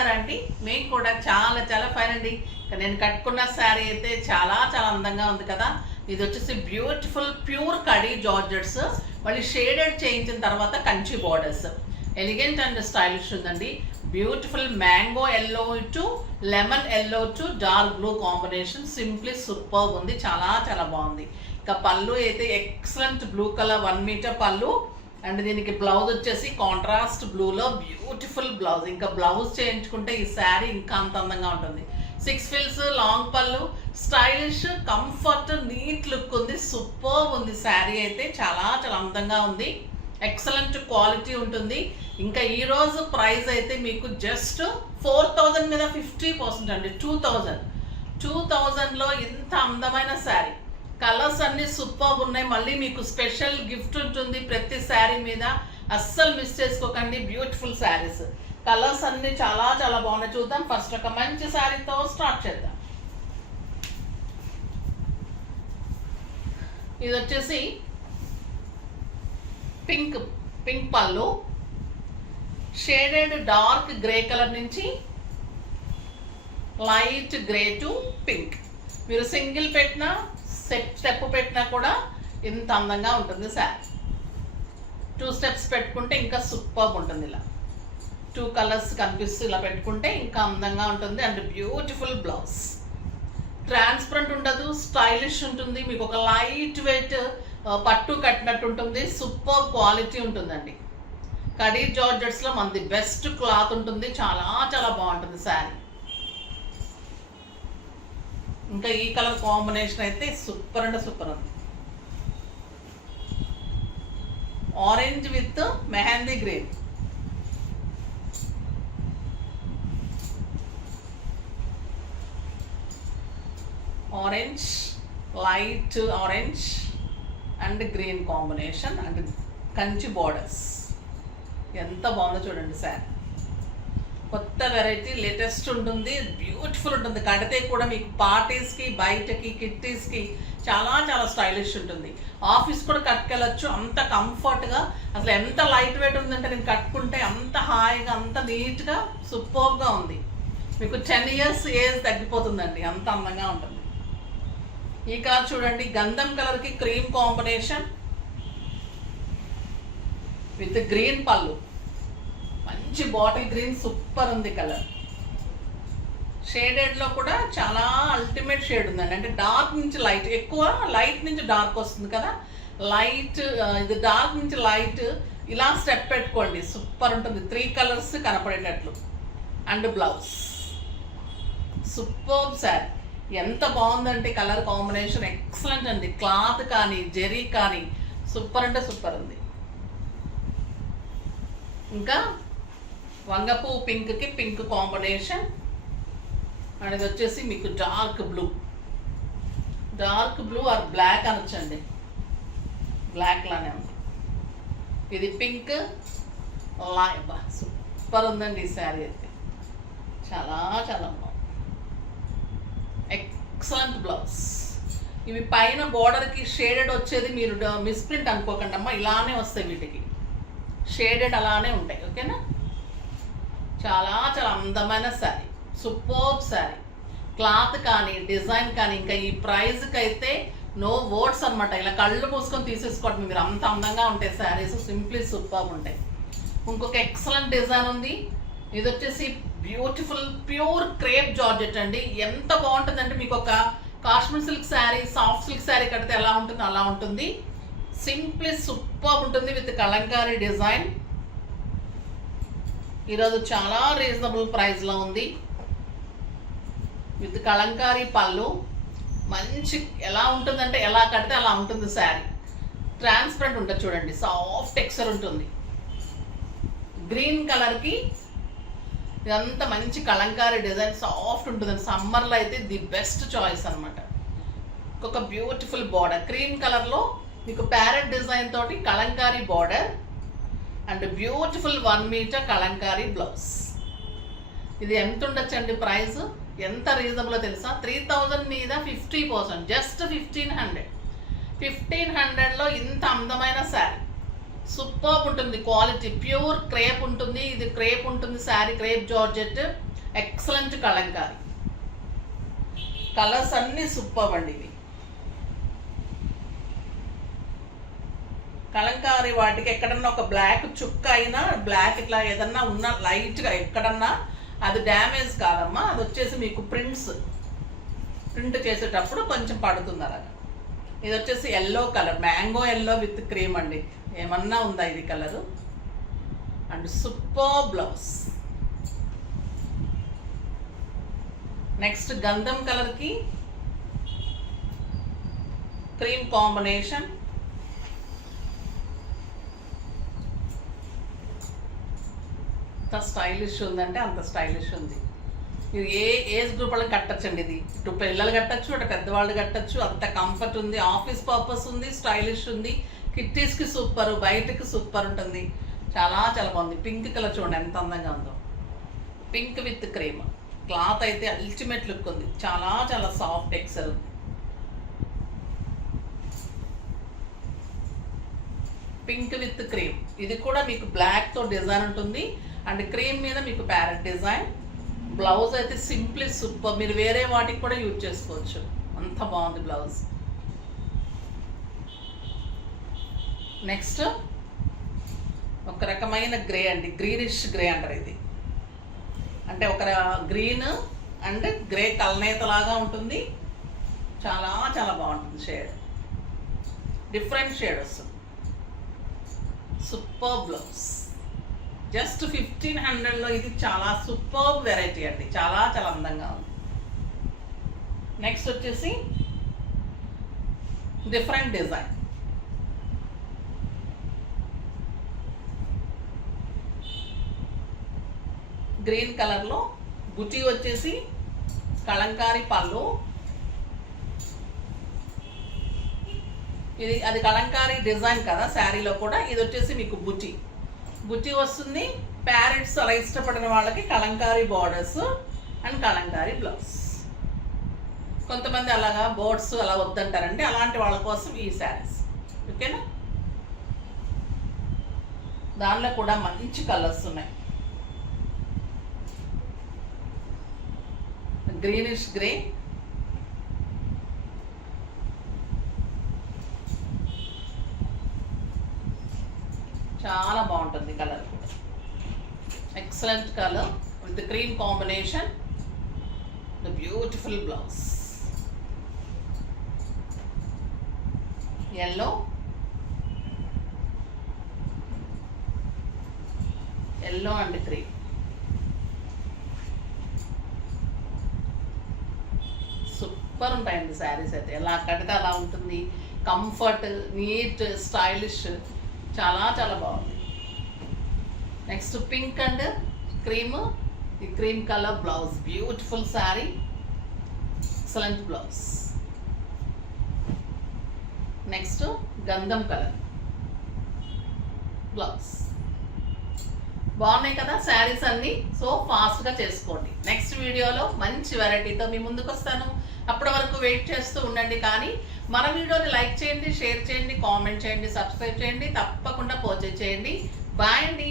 బాగున్నారండి? మేము కూడా చాలా చాలా ఫైన్ అండి. నేను కట్టుకున్న శారీ అయితే చాలా చాలా అందంగా ఉంది కదా. ఇది వచ్చేసి బ్యూటిఫుల్ ప్యూర్ కడీ జార్జెట్స్, మళ్ళీ షేడెడ్ చేయించిన తర్వాత Kanchi borders, elegant and stylish ఉందండి. Beautiful mango yellow to lemon yellow to dark blue combination, simply super ఉంది, చాలా చాలా బాగుంది. ఇంకా పళ్ళు అయితే ఎక్సలెంట్ బ్లూ కలర్ 1 మీటర్ పళ్ళు, అండ్ దీనికి బ్లౌజ్ వచ్చేసి కాంట్రాస్ట్ బ్లూలో బ్యూటిఫుల్ బ్లౌజ్. ఇంకా బ్లౌజ్ చేయించుకుంటే ఈ శారీ ఇంకా అంత అందంగా ఉంటుంది. 6 ఫిల్స్ లాంగ్ పళ్ళు, స్టైలిష్ కంఫర్ట్ నీట్ లుక్ ఉంది, సూపర్ ఉంది. శారీ అయితే చాలా చాలా అందంగా ఉంది, ఎక్సలెంట్ క్వాలిటీ ఉంటుంది. ఇంకా ఈరోజు ప్రైస్ అయితే మీకు జస్ట్ 4000 మీద 50% అండి. 2000లో ఇంత అందమైన శారీ, కలర్స్ అన్ని సూపర్ ఉన్నాయి. మళ్ళీ మీకు స్పెషల్ గిఫ్ట్ ఉంటుంది ప్రతి శారీ మీద, అస్సలు మిస్ చేసుకోకండి. బ్యూటిఫుల్ శారీస్, కలర్స్ అన్ని చాలా చాలా బాగున్నాయి. చూద్దాం. ఫస్ట్ ఒక మంచి శారీతో స్టార్ట్ చేద్దాం. ఇది వచ్చేసి పింక్ పళ్ళు, షేడెడ్ డార్క్ గ్రే కలర్ నుంచి లైట్ గ్రే టు పింక్. మీరు సింగిల్ పెట్టినా స్టెప్ పెట్టినా కూడా ఇంత అందంగా ఉంటుంది శారీ. 2 స్టెప్స్ పెట్టుకుంటే ఇంకా సూపర్ ఉంటుంది. ఇలా 2 కలర్స్ కనిపిస్తూ ఇలా పెట్టుకుంటే ఇంకా అందంగా ఉంటుంది. అండ్ బ్యూటిఫుల్ బ్లౌజ్, ట్రాన్స్పరెంట్ ఉండదు, స్టైలిష్ ఉంటుంది. మీకు ఒక లైట్ వెయిట్ పట్టు కట్టినట్టు ఉంటుంది, సూపర్ క్వాలిటీ ఉంటుందండి. కడీ జార్జెట్స్లో మనది బెస్ట్ క్లాత్ ఉంటుంది, చాలా చాలా బాగుంటుంది శారీ. ఇంకా ఈ కలర్ కాంబినేషన్ అయితే సూపర్ అంటే సూపర్ ఉంది. Orange with mehndi green, orange light orange and green combination and Kanchi borders. ఎంత బాగుందో చూడండి శారీ. కొత్త వెరైటీ, లేటెస్ట్ ఉంటుంది, బ్యూటిఫుల్ ఉంటుంది. కడితే కూడా మీకు పార్టీస్కి, బయటకి, కిట్టీస్కి చాలా చాలా స్టైలిష్ ఉంటుంది. ఆఫీస్ కూడా కట్టుకెళ్ళచ్చు, అంత కంఫర్ట్గా. అసలు ఎంత లైట్ వెయిట్ ఉందంటే నేను కట్టుకుంటే అంత హాయిగా, అంత నీట్గా, సూపర్గా ఉంది. మీకు 10 ఇయర్స్ ఏజ్ తగ్గిపోతుందండి, అంత అందంగా ఉంటుంది. ఈ కలర్ చూడండి, గంధం కలర్కి క్రీమ్ కాంబినేషన్ విత్ గ్రీన్ పళ్ళు, మంచి బాటిల్ గ్రీన్, సూపర్ ఉంది కలర్. షేడెడ్లో కూడా చాలా అల్టిమేట్ షేడ్ ఉందండి. అంటే డార్క్ నుంచి లైట్, ఎక్కువ లైట్ నుంచి డార్క్ వస్తుంది కదా, లైట్ ఇది డార్క్ నుంచి లైట్, ఇలా స్టెప్ పెట్టుకోండి, సూపర్ ఉంటుంది. 3 కలర్స్ కనపడేటట్లు. And blouse super sari. ఎంత బాగుందంటే కలర్ కాంబినేషన్ ఎక్సలెంట్ అండి. క్లాత్ కానీ జెరీ కానీ సూపర్ అంటే సూపర్ ఉంది. ఇంకా వంగపూ పింక్కి పింక్ కాంబినేషన్, అండ్ ఇది వచ్చేసి మీకు డార్క్ బ్లూ ఆర్ బ్లాక్ అనొచ్చండి, బ్లాక్ లానే ఉంది. ఇది పింక్, సూపర్ ఉందండి ఈ శారీ అయితే, చాలా చాలా బాగుంది. Excellent blouse. ఇవి పైన బోర్డర్కి షేడెడ్ వచ్చేది మీరు మిస్ప్రింట్ అనుకోకండి అమ్మా, ఇలానే వస్తాయి, వీటికి షేడెడ్ అలానే ఉంటాయి. ఓకేనా. చాలా చాలా అందమైన శారీ, సూపర్ శారీ. క్లాత్ కానీ డిజైన్ కానీ ఇంకా ఈ ప్రైస్కి అయితే నో వర్డ్స్ అనమాట. ఇలా కళ్ళు మూసుకొని తీసేసుకోవడం, మీరు అంత అందంగా ఉంటాయి శారీస్, సింప్లీ సూపర్ ఉంటాయి. ఇంకొక ఎక్సలెంట్ డిజైన్ ఉంది. ఇది వచ్చేసి బ్యూటిఫుల్ ప్యూర్ క్రేప్ జార్జెట్ అండి. ఎంత బాగుంటుందంటే మీకు ఒక Kashmir silk sari, soft silk sari కడితే ఎలా ఉంటుందో అలా ఉంటుంది, సింప్లీ సూపర్ ఉంటుంది. With Kalamkari design. ఈరోజు చాలా రీజనబుల్ ప్రైస్లో ఉంది. విత్ కలంకారీ పళ్ళు, మంచి ఎలా ఉంటుందంటే ఎలా కడితే అలా ఉంటుంది శారీ. ట్రాన్స్పరెంట్ ఉంటుంది చూడండి, సాఫ్ట్ టెక్స్చర్ ఉంటుంది. గ్రీన్ కలర్కి ఇదంతా మంచి కలంకారీ డిజైన్, సాఫ్ట్ ఉంటుందండి. సమ్మర్లో అయితే ది బెస్ట్ చాయిస్ అనమాట. ఒక బ్యూటిఫుల్ బార్డర్, క్రీమ్ కలర్లో మీకు ప్యారెట్ డిజైన్ తోటి Kalamkari border and beautiful 1 metre Kalamkari blouse. ఇది ఎంత ఉండొచ్చండి ప్రైస్, ఎంత రీజనబుల్ తెలుసా? 3000 మీద 50%, జస్ట్ 1500లో ఇంత అందమైన శారీ. సూపర్ ఉంటుంది క్వాలిటీ, ప్యూర్ క్రేప్ ఉంటుంది. ఇది క్రేప్ ఉంటుంది sari, crepe georgette excellent Kalamkari. Colours అన్నీ సూపర్ అండి. ఇవి కలంకారీ వాటికి ఎక్కడన్నా ఒక బ్లాక్ చుక్క అయినా, బ్లాక్ ఇట్లా ఏదన్నా ఉన్న లైట్గా ఎక్కడన్నా అది డ్యామేజ్ కాదమ్మా. అది వచ్చేసి మీకు ప్రింట్ చేసేటప్పుడు కొంచెం పడుతుంది అలాగా. ఇది వచ్చేసి yellow colour, mango yellow with cream అండి. ఏమన్నా ఉందా ఇది colour? And super blouse. Next గంధం కలర్కి క్రీమ్ కాంబినేషన్. ఎంత స్టైలిష్ ఉందంటే అంత స్టైలిష్ ఉంది. ఇది ఏ ఏజ్ గ్రూప్ వాళ్ళకి కట్టచ్చండి. ఇది ఇటు పిల్లలు కట్టచ్చు, అటు పెద్దవాళ్ళు కట్టచ్చు. అంత కంఫర్ట్ ఉంది, ఆఫీస్ పర్పస్ ఉంది, స్టైలిష్ ఉంది. కిట్టీస్కి సూపర్, బయటకి సూపర్ ఉంటుంది. చాలా చాలా బాగుంది. పింక్ కలర్ చూడండి ఎంత అందంగా ఉందో. Pink with cream. క్లాత్ అయితే అల్టిమేట్ లుక్ ఉంది. చాలా చాలా సాఫ్ట్ టెక్స్చర్ ఉంది. Pink with cream. ఇది కూడా మీకు బ్లాక్తో డిజైన్ ఉంటుంది అండ్ క్రీమ్ మీద మీకు ప్యారెట్ డిజైన్. బ్లౌజ్ అయితే సింప్లీ సూపర్. మీరు వేరే వాటికి కూడా యూజ్ చేసుకోవచ్చు, అంత బాగుంది బ్లౌజ్. నెక్స్ట్ ఒక రకమైన గ్రే అండి, గ్రీనిష్ గ్రే అంటారు ఇది. అంటే ఒక గ్రీన్ అండ్ గ్రే కలనేతలాగా ఉంటుంది. చాలా చాలా బాగుంటుంది షేడ్, డిఫరెంట్ షేడ్ వస్తుంది. Super blouse. జస్ట్ 1500లో ఇది చాలా సూపర్ వెరైటీ అండి. చాలా చాలా అందంగా ఉంది. నెక్స్ట్ వచ్చేసి డిఫరెంట్ డిజైన్. గ్రీన్ కలర్లో బుటీ వచ్చేసి కలంకారీ పళ్ళు. ఇది అది కలంకారీ డిజైన్ కదా శారీలో కూడా. ఇది వచ్చేసి మీకు బుటీ వస్తుంది. ప్యారెట్స్ అలా ఇష్టపడిన వాళ్ళకి Kalamkari borders and Kalamkari blouse. కొంతమంది అలాగా బోర్డ్స్ అలా వద్దంటారండి, అలాంటి వాళ్ళ కోసం ఈ శారీస్. ఓకేనా? దానిలో కూడా మంచి కలర్స్ ఉన్నాయి. గ్రీనిష్ గ్రే, చాలా బాగుంటుంది కలర్ కూడా. Excellent colour with cream combination. The beautiful blouse. Yellow and cream. Super ఉంటాయండి శారీస్ అయితే. ఎలా కడితే అలా ఉంటుంది. కంఫర్ట్, నీట్, స్టైలిష్, చాలా చాలా బాగుంది. Next pink and cream. ఈ cream colour blouse. Beautiful sari, excellent blouse. Next గంధం కలర్ బ్లౌజ్. బాగున్నాయి కదా శారీస్ అన్నీ. సో ఫాస్ట్గా చేసుకోండి. నెక్స్ట్ వీడియోలో మంచి వెరైటీతో మీ ముందుకు వస్తాను. అప్పటి వరకు వెయిట్ చేస్తూ ఉండండి. కానీ మన వీడియోని లైక్ చేయండి, షేర్ చేయండి, కామెంట్ చేయండి, సబ్స్క్రైబ్ చేయండి, తప్పకుండా పర్చేజ్ చేయండి. బాయ్ అండి.